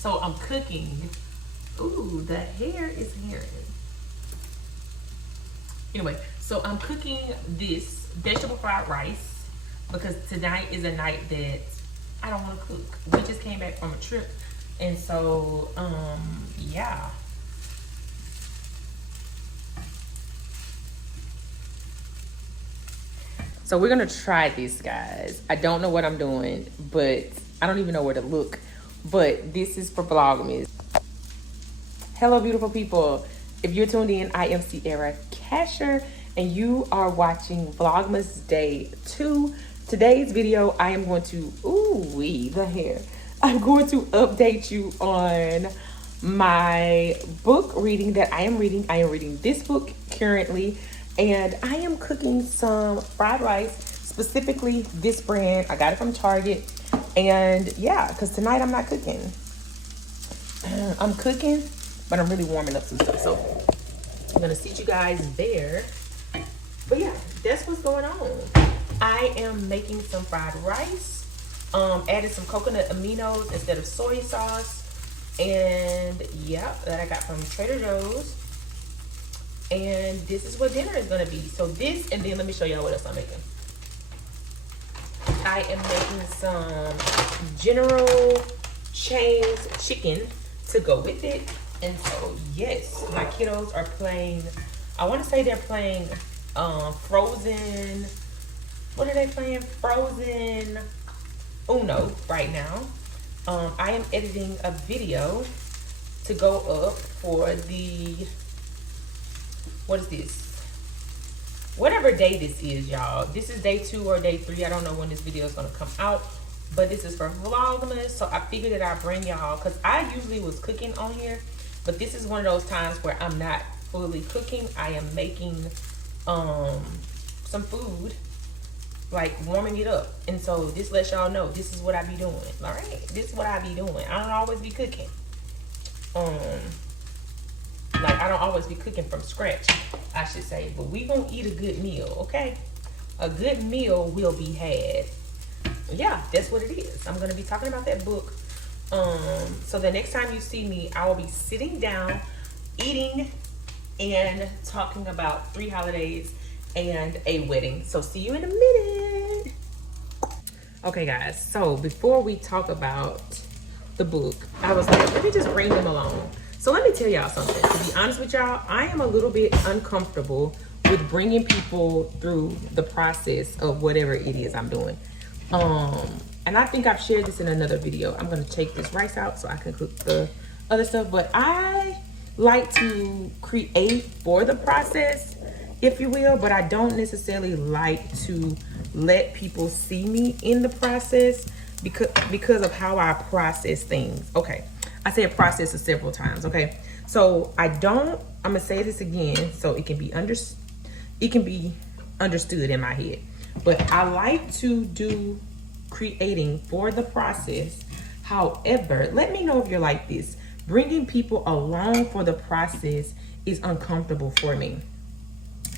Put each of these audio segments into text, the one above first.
So I'm cooking. Ooh, the hair is herring. Anyway, so I'm cooking this vegetable fried rice because tonight is a night that I don't want to cook. We just came back from a trip, and so yeah. So we're gonna try this, guys. I don't know what I'm doing, but I don't even know where to look. But this is for Vlogmas. Hello, beautiful people. If you're tuned in, I am Sierra Casher, and you are watching Vlogmas Day 2. Today's video, I am going to, the hair. I'm going to update you on my book reading that I am reading. I am reading this book currently, and I am cooking some fried rice, specifically this brand. I got it from Target, and yeah, because tonight I'm not cooking. I'm cooking, but I'm really warming up some stuff. So I'm gonna see you guys there. But yeah, that's what's going on. I am making some fried rice, added some coconut aminos instead of soy sauce. And yeah, that I got from Trader Joe's. And this is what dinner is gonna be. So this, and then let me show y'all what else I'm making. I am making some General Tso's chicken to go with it. And so yes, my kiddos are playing, I want to say they're playing Frozen, what are they playing? Frozen Uno right now. I am editing a video to go up for the, what is this? Whatever day this is, y'all. This is day 2 or day 3. I don't know when this video is gonna come out, but this is for Vlogmas. So I figured that I'd bring y'all, because I usually was cooking on here, but this is one of those times where I'm not fully cooking. I am making some food, like warming it up. And so this lets y'all know this is what I be doing. All right, this is what I be doing. I don't always be cooking. Like I don't always be cooking from scratch, I should say. But we gonna eat a good meal, okay? A good meal will be had. Yeah, that's what it is. I'm gonna be talking about that book. So the next time you see me, I will be sitting down, eating, and talking about 3 holidays and a wedding. So see you in a minute. Okay, guys. So before we talk about the book, I was like, let me just bring them along. So let me tell y'all something. To be honest with y'all, I am a little bit uncomfortable with bringing people through the process of whatever it is I'm doing. And I think I've shared this in another video. I'm gonna take this rice out so I can cook the other stuff. But I like to create for the process, if you will, but I don't necessarily like to let people see me in the process because of how I process things. Okay, I said process several times. Okay, so I'm gonna say this again so it can be understood in my head. But I like to do creating for the process. However, let me know if you're like this. Bringing people along for the process is uncomfortable for me.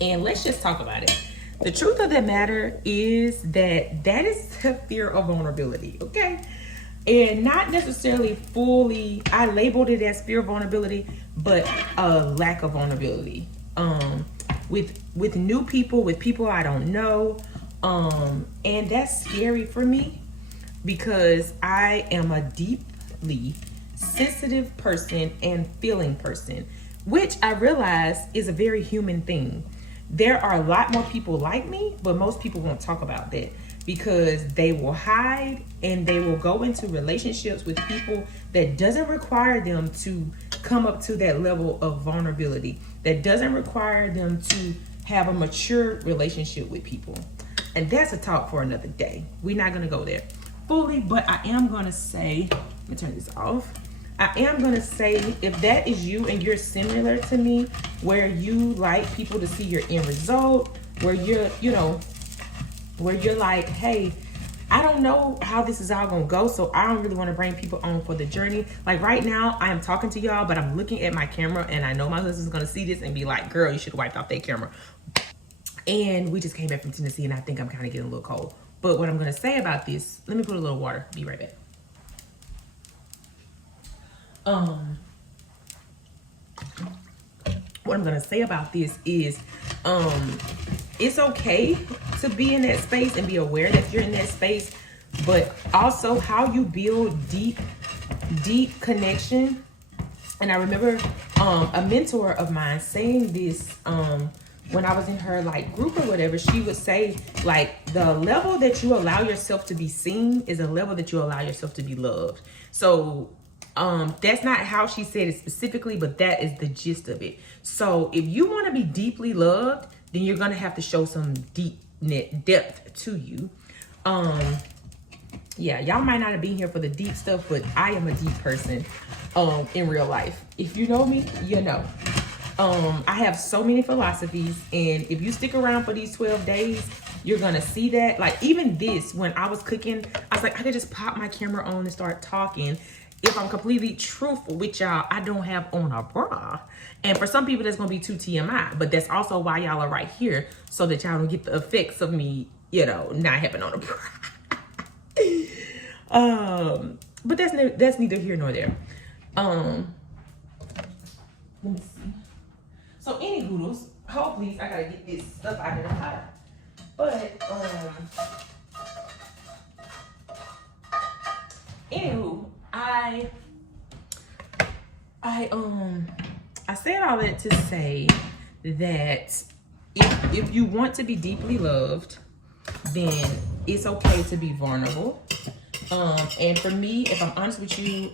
And let's just talk about it. The truth of the matter is that is the fear of vulnerability, okay? And not necessarily fully, I labeled it as fear of vulnerability, but a lack of vulnerability. With new people, with people I don't know. And that's scary for me because I am a deeply sensitive person and feeling person, which I realize is a very human thing. There are a lot more people like me, but most people won't talk about that because they will hide and they will go into relationships with people that doesn't require them to come up to that level of vulnerability, that doesn't require them to have a mature relationship with people. And that's a talk for another day. We're not gonna go there fully, but I am gonna say, let me turn this off. I am gonna say, if that is you and you're similar to me, where you like people to see your end result, where you're, where you're like, hey, I don't know how this is all gonna go, so I don't really wanna bring people on for the journey. Like right now, I am talking to y'all, but I'm looking at my camera and I know my husband's gonna see this and be like, girl, you should have wiped off that camera. And we just came back from Tennessee and I think I'm kind of getting a little cold. But what I'm gonna say about this, let me put a little water, be right back. Um, what I'm gonna say about this is, it's okay to be in that space and be aware that you're in that space, but also how you build deep connection. And I remember a mentor of mine saying this when I was in her like group or whatever. She would say like the level that you allow yourself to be seen is a level that you allow yourself to be loved. So that's not how she said it specifically, but that is the gist of it. So if you want to be deeply loved, then you're gonna have to show some deep depth to you. Yeah, y'all might not have been here for the deep stuff, but I am a deep person in real life. If you know me, you know. I have so many philosophies, and if you stick around for these 12 days, you're gonna see that. Like even this, when I was cooking, I was like, I could just pop my camera on and start talking. If I'm completely truthful with y'all, I don't have on a bra. And for some people, that's gonna be too TMI, but that's also why y'all are right here, so that y'all don't get the effects of me, you know, not having on a bra. But that's neither here nor there. Let me see. So any hoodles, hopefully I gotta get this stuff out of the pot. But anywho, I said all that to say that if you want to be deeply loved, then it's okay to be vulnerable. And for me, if I'm honest with you,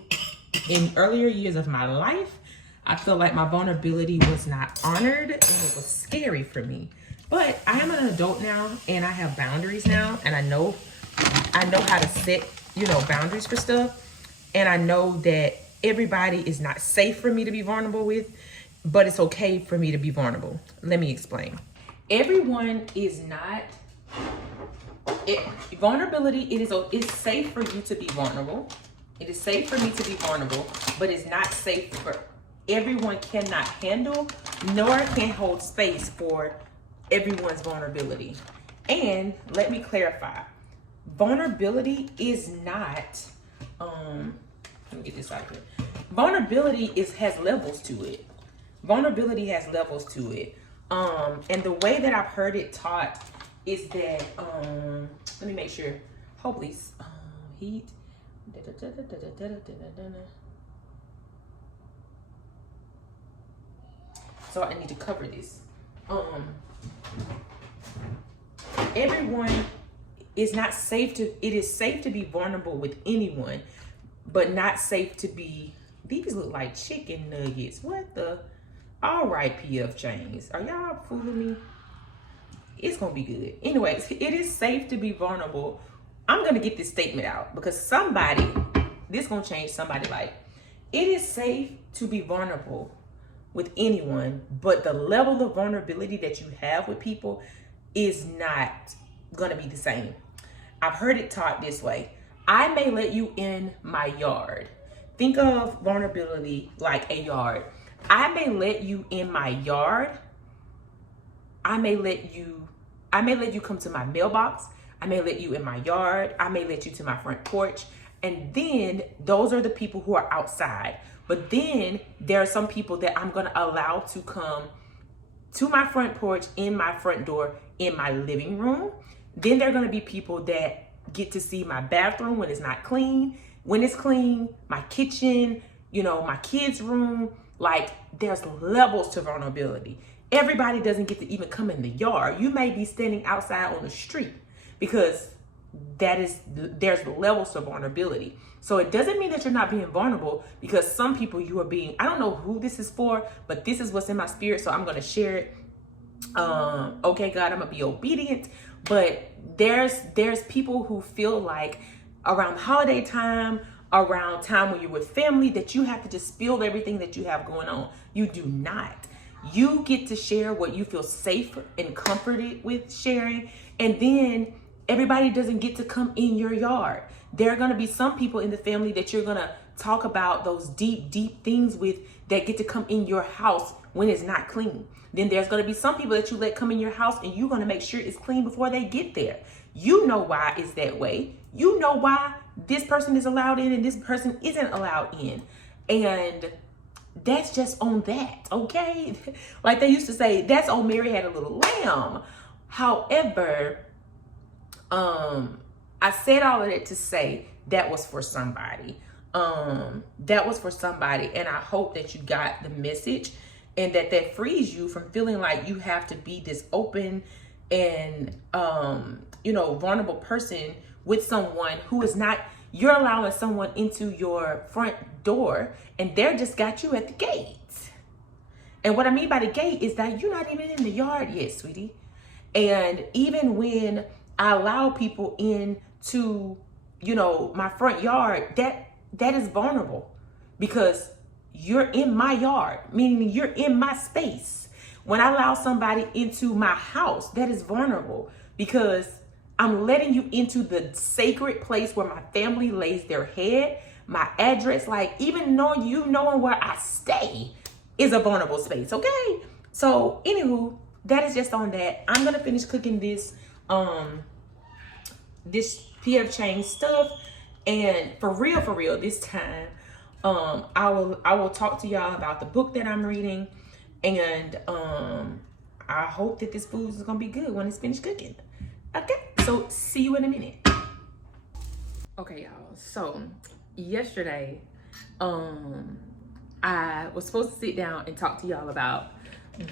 in earlier years of my life, I feel like my vulnerability was not honored and it was scary for me. But I am an adult now and I have boundaries now, and I know how to set, you know, boundaries for stuff. And I know that everybody is not safe for me to be vulnerable with, but it's okay for me to be vulnerable. Let me explain. Everyone is not vulnerability. It's safe for you to be vulnerable. It is safe for me to be vulnerable, but it's not safe for everyone. Cannot handle nor can hold space for everyone's vulnerability. And let me clarify, vulnerability is not let me get this out here. Vulnerability has levels to it. Vulnerability has levels to it. And the way that I've heard it taught is that let me make sure. Hopefully heat. So I need to cover this. Everyone is not safe to, it is safe to be vulnerable with anyone, but not safe to be, these look like chicken nuggets. What the? All right, PF Chains. Are y'all fooling me? It's gonna be good. Anyways, it is safe to be vulnerable. I'm gonna get this statement out because somebody, this gonna change somebody's life. It is safe to be vulnerable with anyone, but the level of vulnerability that you have with people is not gonna be the same. I've heard it taught this way. I may let you in my yard. Think of vulnerability like a yard. I may let you in my yard. I may let you come to my mailbox. I may let you in my yard. I may let you to my front porch. And then those are the people who are outside. But then there are some people that I'm gonna allow to come to my front porch, in my front door, in my living room. Then there are gonna be people that get to see my bathroom when it's not clean. When it's clean, my kitchen, you know, my kids' room. Like, there's levels to vulnerability. Everybody doesn't get to even come in the yard. You may be standing outside on the street because there's levels to vulnerability. So it doesn't mean that you're not being vulnerable, because some people you are being, I don't know who this is for, but this is what's in my spirit. So I'm going to share it. Okay, God, I'm gonna be obedient. But there's people who feel like around holiday time, around time when you're with family, that you have to just spill everything that you have going on. You do not. You get to share what you feel safe and comforted with sharing. And then everybody doesn't get to come in your yard. There are going to be some people in the family that you're going to talk about those deep, deep things with that get to come in your house when it's not clean. Then there's going to be some people that you let come in your house and you're going to make sure it's clean before they get there. You know why it's that way. You know why this person is allowed in and this person isn't allowed in. And that's just on that, okay? Like they used to say, that's on Mary Had a Little Lamb. However, I said all of that to say that was for somebody. That was for somebody, and I hope that you got the message and that frees you from feeling like you have to be this open and vulnerable person with someone who is not. You're allowing someone into your front door and they're just got you at the gate. And what I mean by the gate is that you're not even in the yard yet, sweetie. And even when I allow people into, my front yard, that is vulnerable because you're in my yard, meaning you're in my space. When I allow somebody into my house, that is vulnerable because I'm letting you into the sacred place where my family lays their head, my address, like even knowing where I stay is a vulnerable space, okay? So anywho, that is just on that. I'm gonna finish cooking this this PF Chang's stuff, and for real this time, I will talk to y'all about the book that I'm reading, and I hope that this food is gonna be good when it's finished cooking. Okay, so see you in a minute. Okay, y'all. So yesterday, I was supposed to sit down and talk to y'all about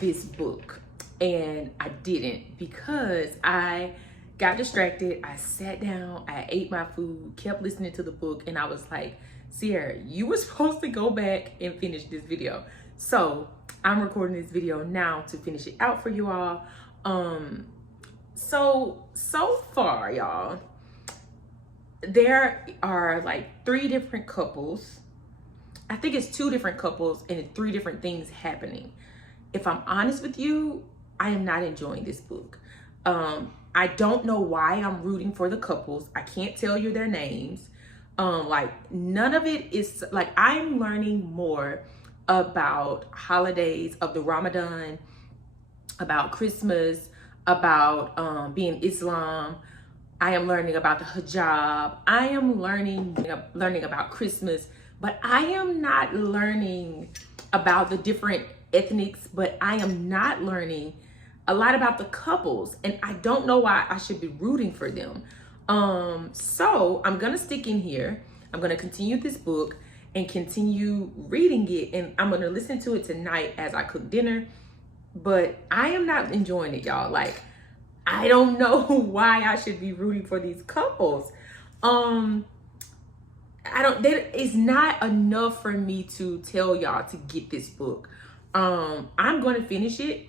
this book, and I didn't because I got distracted. I sat down, I ate my food, kept listening to the book, and I was like, Sierra, you were supposed to go back and finish this video. So I'm recording this video now to finish it out for you all. So far, y'all, there are like 3 different couples. I think it's 2 different couples and 3 different things happening. If I'm honest with you, I am not enjoying this book. I don't know why I'm rooting for the couples. I can't tell you their names. Like none of it is like, I'm learning more about holidays of the Ramadan, about Christmas, about being Islam. I am learning about the hijab. I am learning about Christmas, but I am not learning about the different ethnics, but I am not learning a lot about the couples, and I don't know why I should be rooting for them. So I'm gonna stick in here. I'm gonna continue this book and continue reading it, and I'm gonna listen to it tonight as I cook dinner. But I am not enjoying it, y'all. Like, I don't know why I should be rooting for these couples. It's not enough for me to tell y'all to get this book. I'm going to finish it.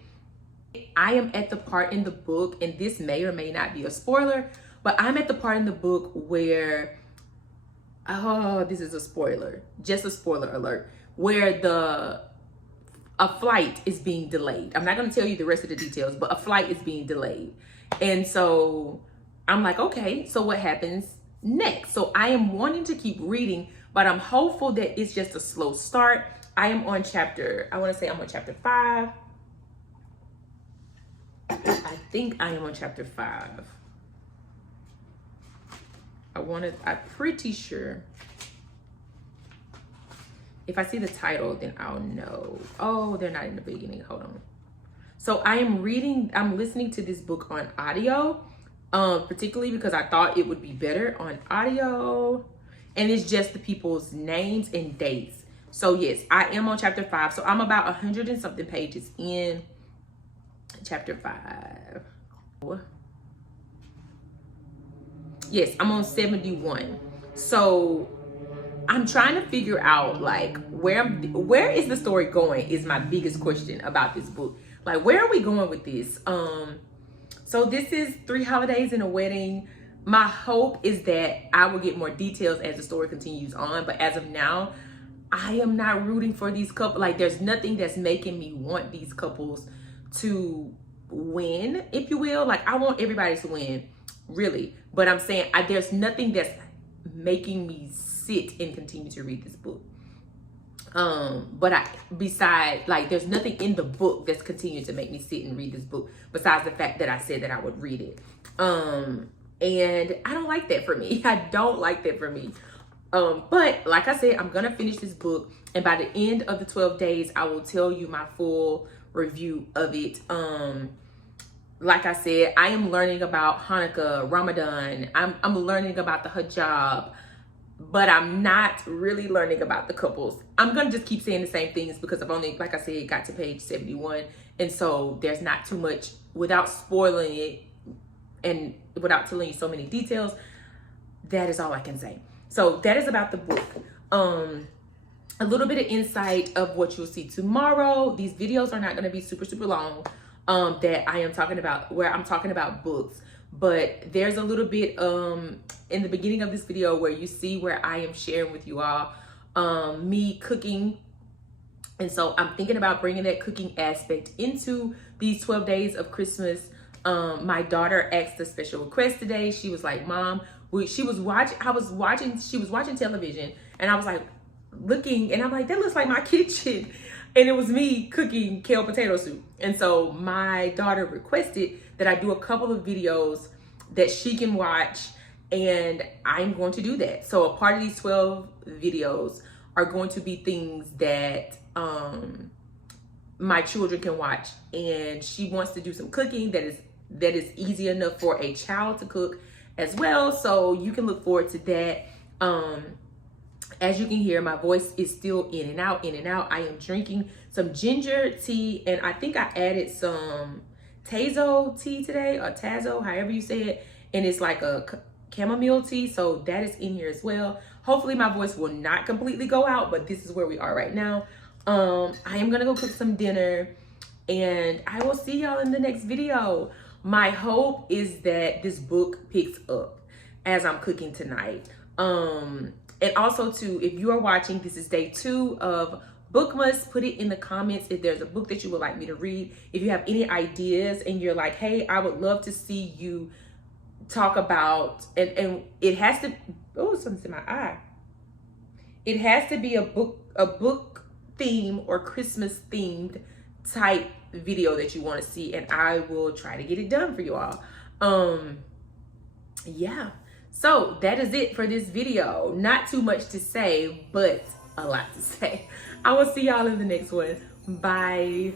I am at the part in the book, and this may or may not be a spoiler, but I'm at the part in the book where, this is a spoiler, just a spoiler alert, where a flight is being delayed. I'm not going to tell you the rest of the details, but a flight is being delayed. And so I'm like, okay, so what happens next? So I am wanting to keep reading, but I'm hopeful that it's just a slow start. I am on chapter 5. I think I am on chapter 5. I'm pretty sure. If I see the title, then I'll know. Oh, they're not in the beginning. Hold on. So I'm listening to this book on audio, particularly because I thought it would be better on audio. And it's just the people's names and dates. So yes, I am on chapter 5. So I'm about 100 and something pages in chapter 5. Yes, I'm on 71. So I'm trying to figure out like where is the story going is my biggest question about this book. Like, where are we going with this? So this is 3 holidays and a wedding. My hope is that I will get more details as the story continues on. But as of now, I am not rooting for these couples. Like, there's nothing that's making me want these couples to win, if you will. Like, I want everybody to win, really. But I'm saying there's nothing that's making me sit and continue to read this book. There's nothing in the book that's continuing to make me sit and read this book besides the fact that I said that I would read it. And I don't like that for me. I don't like that for me. But like I said, I'm gonna finish this book, and by the end of the 12 days, I will tell you my full review of it. Like I said, I am learning about Hanukkah, Ramadan. I'm learning about the hijab, but I'm not really learning about the couples. I'm gonna just keep saying the same things because I've only, like I said, got to page 71, and so there's not too much without spoiling it and without telling you so many details. That is all I can say. So that is about the book. A little bit of insight of what you'll see tomorrow. These videos are not going to be super long. That I am talking about, where I'm talking about books, but there's a little bit in the beginning of this video where you see where I am sharing with you all me cooking. And so I'm thinking about bringing that cooking aspect into these 12 days of Christmas. My daughter asked a special request today. She was like, Mom, she was watching television, and I was like looking, and I'm like, that looks like my kitchen. And it was me cooking kale potato soup. And so my daughter requested that I do a couple of videos that she can watch, and I'm going to do that. So a part of these 12 videos are going to be things that my children can watch, and she wants to do some cooking that is easy enough for a child to cook as well. So you can look forward to that. As you can hear, my voice is still in and out, in and out. I am drinking some ginger tea, and I think I added some Tazo tea today, or Tazo, however you say it. And it's like a chamomile tea, so that is in here as well. Hopefully my voice will not completely go out, but this is where we are right now. I am gonna go cook some dinner, and I will see y'all in the next video. My hope is that this book picks up as I'm cooking tonight. And also too, if you are watching, this is day 2 of Bookmas. Put it in the comments if there's a book that you would like me to read. If you have any ideas and you're like, hey, I would love to see you talk about, and it has to, oh, something's in my eye. It has to be a book theme or Christmas themed type video that you want to see, and I will try to get it done for you all. Yeah. So that is it for this video. Not too much to say, but a lot to say. I will see y'all in the next one. Bye.